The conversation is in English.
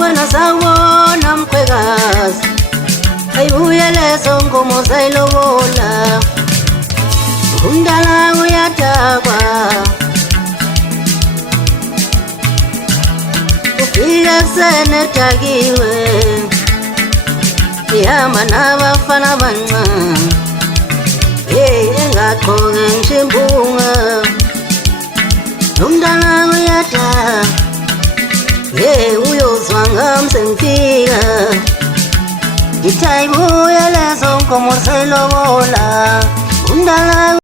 wena sawubona mkhwekazi, ayibuyele sonkomo sayilobola. Umdala uyadakwa, ufike ekuseni edakiwe, ihamba nabafana abancane, engagqoke ngisho impunga. Umdala uyadakwa, uyozwa ngami sengifika, ngithi ayibuyele sonkomo sayilobola. Umdala